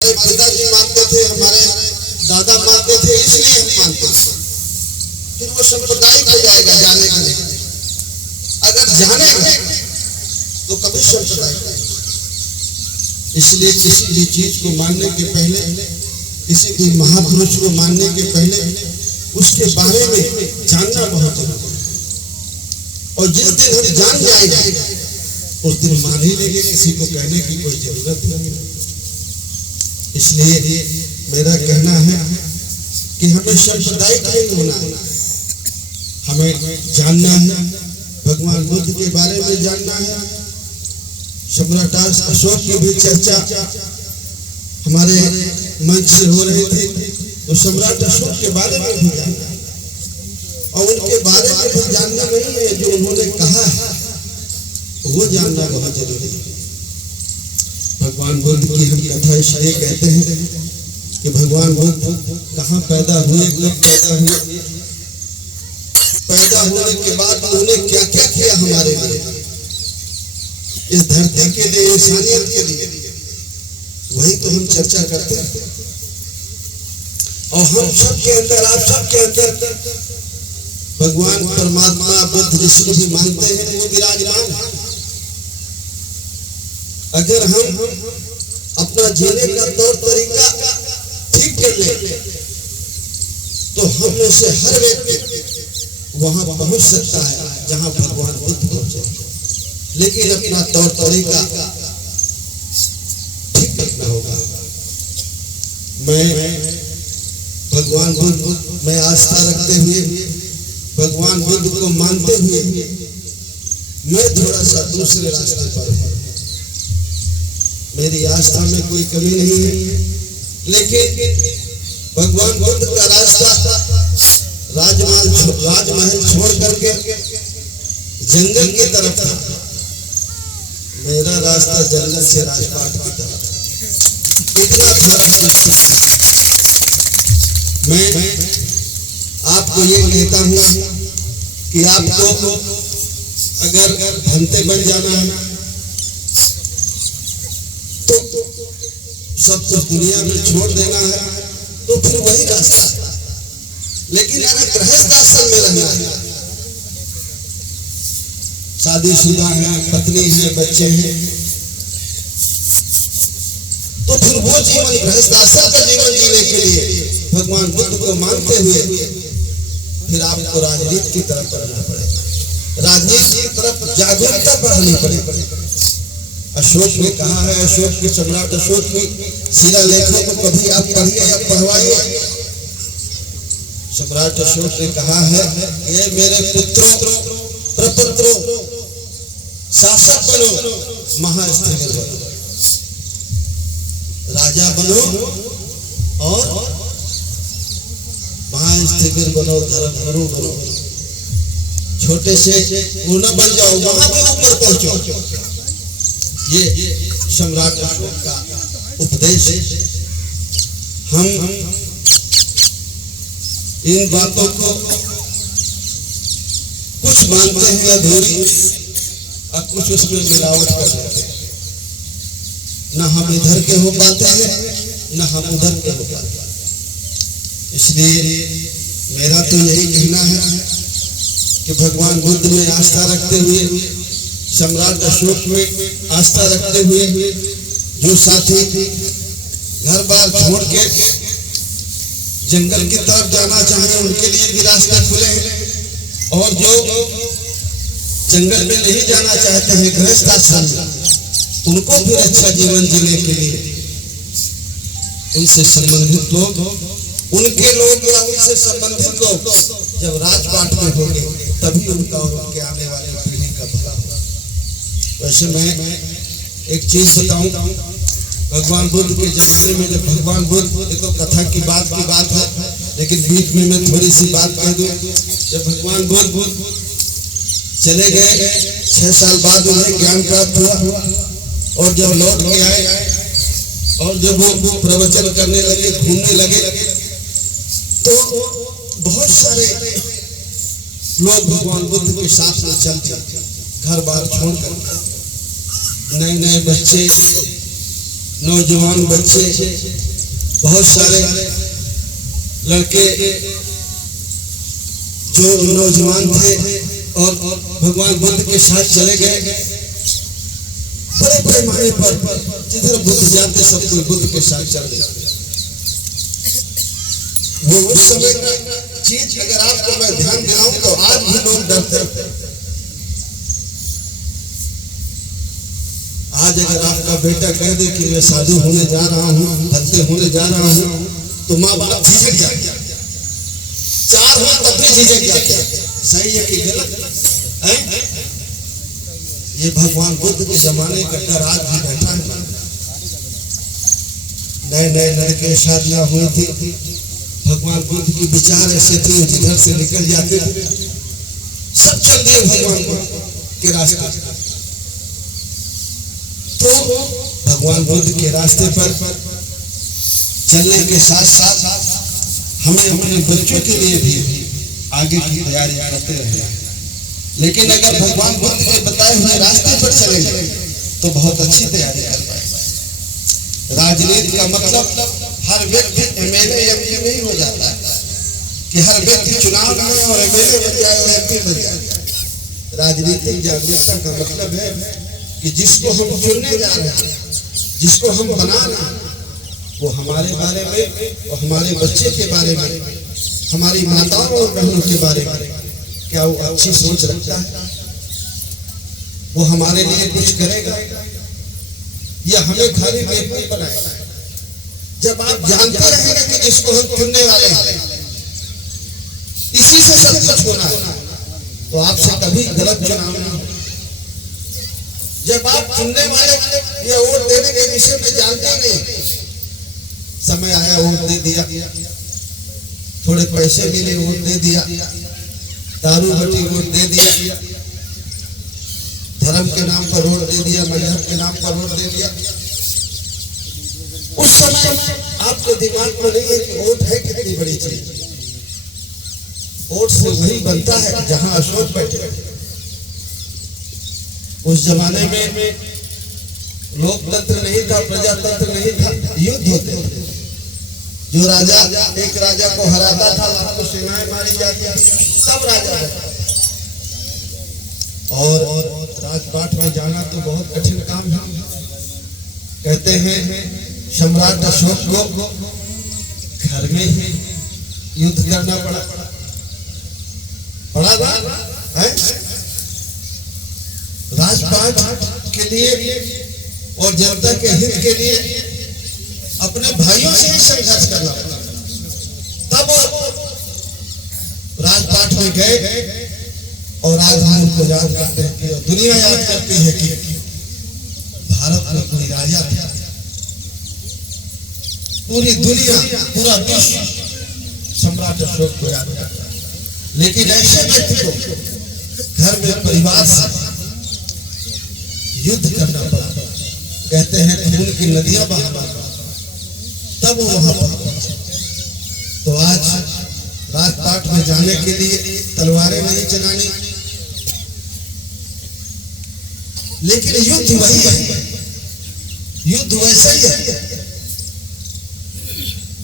हमारे पिताजी मानते थे, हमारे दादा मानते थे, इसलिए हम मानते थे। फिर वो सांप्रदायिक हो जाएगा, जानेगा नहीं। अगर जानेगा तो कभी सांप्रदायिक नहीं। इसलिए किसी भी चीज को मानने के पहले, किसी भी महापुरुष को मानने के पहले उसके बारे में जानना बहुत जरूरी है। और जिस दिन हम जान जाएंगे उस दिन मान ही लेंगे, किसी को कहने की कोई जरूरत नहीं। इसलिए मेरा कहना है कि हमें सांप्रदायिक नहीं होना है, हमें जानना है, भगवान बुद्ध के बारे में जानना है। सम्राट अशोक की भी चर्चा हमारे मंच से हो रही थी, तो सम्राट अशोक के बारे में भी जानना है। और उनके बारे में भी जानना नहीं है, जो उन्होंने कहा है वो जानना बहुत जरूरी है। भगवान बुद्ध की हम कथा इसलिए कहते हैं कि भगवान बुद्ध कहाँ पैदा हुए, कब पैदा हुए, पैदा होने के बाद उन्होंने क्या क्या किया हमारे लिए, इस धरती के लिए, इंसानियत के लिए, वही तो हम चर्चा करते हैं। और हम सबके अंदर, आप सबके अंदर भगवान परमात्मा बुद्ध जिसको भी मानते हैं वो विराजमान है। अगर हम अपना जीने का तौर तरीका ठीक कर ले तो हम में से हर व्यक्ति वहां पहुंच सकता है जहां भगवान बुद्ध पहुंचे। लेकिन अपना तौर तरीका ठीक रखना होगा। मैं भगवान बुद्ध में आस्था रखते हुए, भगवान बुद्ध को मानते हुए मैं थोड़ा सा दूसरे रास्ते पर हूं। मेरी आस्था में कोई कमी नहीं है, लेकिन भगवान बुद्ध का रास्ता राजमहल छोड़ करके जंगल की तरफ था, मेरा रास्ता जंगल से राजपाट की तरफ। इतना फर्क कर सकता। मैं आपको ये कहता हूं कि आपको अगर भंते बन जाना है तो सब कुछ दुनिया में छोड़ देना है, तो फिर वही रास्ता। लेकिन अगर गृहस्थ आश्रम में रहना है, शादीशुदा है, पत्नी है, बच्चे हैं, तो फिर वो जीवन, गृहस्थ आश्रम का जीवन जीने के लिए भगवान बुद्ध को मानते हुए फिर आपको राजनीति की तरफ बढ़ना पड़ेगा, राजनीति की तरफ जागरूकता बढ़ानी पड़ेगी। अशोक ने कहा है, अशोक के सम्राट अशोक की शिलालेखों को कभी आप पढ़िए या पढ़वाइए। सम्राट अशोक ने कहा है, ये मेरे पुत्रों, प्रपुत्रों, शासक बनो, महास्थविर बनो, राजा बनो और महास्थविर बनो, धर्मगुरु बनो। छोटे से पूर्ण बन जाओ, वहां के ऊपर पहुंचो। ये सम्राट अशोक का उपदेश है। हम इन बातों को कुछ मानते हैं अधूरी और कुछ उसमें मिलावट कर देते हैं। न हम इधर के हो पाते हैं, न हम उधर के हो पाते हैं। इसलिए मेरा तो यही कहना है कि भगवान बुद्ध में आस्था रखते हुए, सम्राट अशोक में आस्था रखते हुए, जो साथी घर बार छोड़ के जंगल की तरफ जाना चाहे उनके लिए भी रास्ते खुले हैं, और जो जंगल में नहीं जाना चाहते हैं, गृहस्थ आश्रम में, उनको फिर अच्छा जीवन जीने के लिए उनसे संबंधित लोग, उनके लोग या उनसे संबंधित लोग जब राजपाट में होंगे तभी उनका और उनके आने वाले पीढ़ी का भला होगा। वैसे मैं एक चीज बताऊं, भगवान बुद्ध के जमाने में जब भगवान बुद्ध, ये तो कथा की बात है, लेकिन बीच में मैं थोड़ी सी बात कह दूं। जब भगवान बुद्ध चले गए, 6 साल बाद उन्हें ज्ञान प्राप्त हुआ, और जब लौट के आए और जब वो प्रवचन करने लगे, घूमने लगे, तो बहुत सारे लोग भगवान बुद्ध के साथ में चल दिए, घर बार छोड़कर। नए नए बच्चे नौजवान बच्चे, बहुत सारे लड़के जो नौजवान थे और भगवान बुद्ध के साथ चले गए। बड़े पैमाने पर जिधर बुद्ध जाते सब कोई बुद्ध के साथ चल गए। वो उस समय का चीज अगर आपको मैं ध्यान दिलाऊं तो आज भी लोग डरते। आज अगर आपका बेटा कह दे कि मैं साधु होने जा रहा हूँ, भक्ति होने जा रहा हूँ, तो माँ बाप झिझक जाते, चार हो तब भी झिझक जाते। सही है कि गलत है? ये भगवान बुद्ध के जमाने का डर आज भी बैठा है। नए नए लड़के शादियां हुई थी, भगवान बुद्ध की विचार ऐसे थे जिधर से निकल जाते थे, सब चल दिए भगवान बुद्ध के रास्ते। तो भगवान बुद्ध के रास्ते पर चलने के साथ साथ हमें अपने बच्चों के लिए भी आगे की तैयारी करते रहना। लेकिन अगर भगवान बुद्ध के बताए हुए रास्ते पर चलेंगे तो बहुत अच्छी तैयारी कर पाएंगे। राजनीति का मतलब हर व्यक्ति एमएलए एमपी नहीं हो जाता है कि हर व्यक्ति चुनाव में और एमएलए बन जाए और एमपी बन जाए। राजनीतिक जागरूकता का मतलब है कि जिसको हम चुनने जा रहे हैं, जिसको हम बना रहे हैं, वो हमारे बारे में और हमारे बच्चे के बारे में, हमारी माताओं और बहनों के बारे में क्या वो अच्छी सोच रखता है? वो हमारे लिए कुछ करेगा या हमें खाली बेवकूफ बनाएगा? जब आप जानते रहेंगे कि जिसको हम चुनने वाले हैं इसी से सब कुछ होना है, तो आपसे कभी गलत चुनाव नहीं होगा। जब आप चुनने वाले या वोट देने के विषय में जानते नहीं, समय आया वोट दे दिया, थोड़े पैसे मिले वोट दे दिया, दारू बटी वोट दे दिया, धर्म के नाम पर वोट दे दिया, मजहब के नाम पर वोट दे दिया। उस समय आपके दिमाग में नहीं है कि वोट है कितनी बड़ी चीज। वोट से वही बनता है जहां अशोक बैठे। उस जमाने में लोकतंत्र नहीं था, प्रजातंत्र नहीं था, युद्ध होते थे। जो राजा एक राजा को हराता था, लाखों सेनाएं मारी जाती थी, सब राजा है। और राजपाट में जाना तो बहुत कठिन काम है। कहते हैं सम्राट अशोक को घर में ही युद्ध करना पड़ा है राजपाट के लिए और जनता के हित के लिए अपने भाइयों से ही संघर्ष करना पड़ा। तब राजपाट में गए और आज हम उनको याद करते हैं कि दुनिया याद करती है कि भारत में कोई राजा था। पूरी दुनिया, पूरा विश्व सम्राट अशोक को याद करता है। लेकिन ऐसे व्यक्ति को घर में परिवार से युद्ध करना पड़ा। कहते हैं खून की नदियां बहा, तब वो वहां पर पहुंचे। तो आज राजपाट में जाने के लिए तलवारें नहीं चलानी, लेकिन युद्ध वही है, युद्ध वैसे ही है।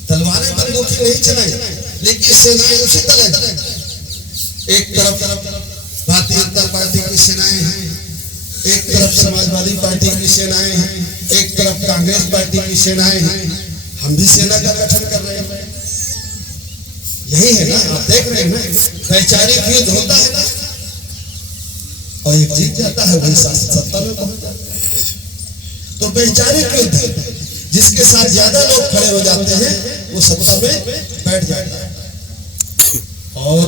तलवारें बंदूकें नहीं चलाई, लेकिन सेनाएं उसी तरह। एक तरफ भारतीय जनता पार्टी की सेनाएं हैं, एक तरफ समाजवादी पार्टी की सेनाएं हैं, एक तरफ कांग्रेस पार्टी की सेनाएं हैं। हम भी सेना का गठन कर रहे हैं। यही है ना, आप देख रहे हैं ना, वैचारिक युद्ध होता है ना, और एक जीत जाता है, वही सत्ता में पहुंच जाता है। तो वैचारिक युद्ध जिसके साथ ज्यादा लोग खड़े हो जाते हैं वो सत्ता में बैठ जाता है। और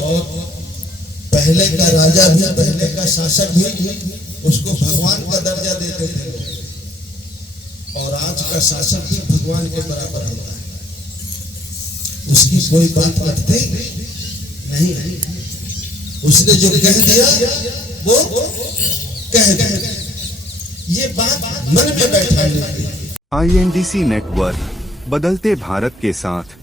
पहले का राजा भी, पहले का शासक भी उसको भगवान का दर्जा देते थे, और आज का शासक भी भगवान के बराबर होता है। उसकी कोई बात रखते नहीं, उसने जो कह दिया वो कह दिया। ये बात मन में बैठा है। INDC नेटवर्क, बदलते भारत के साथ।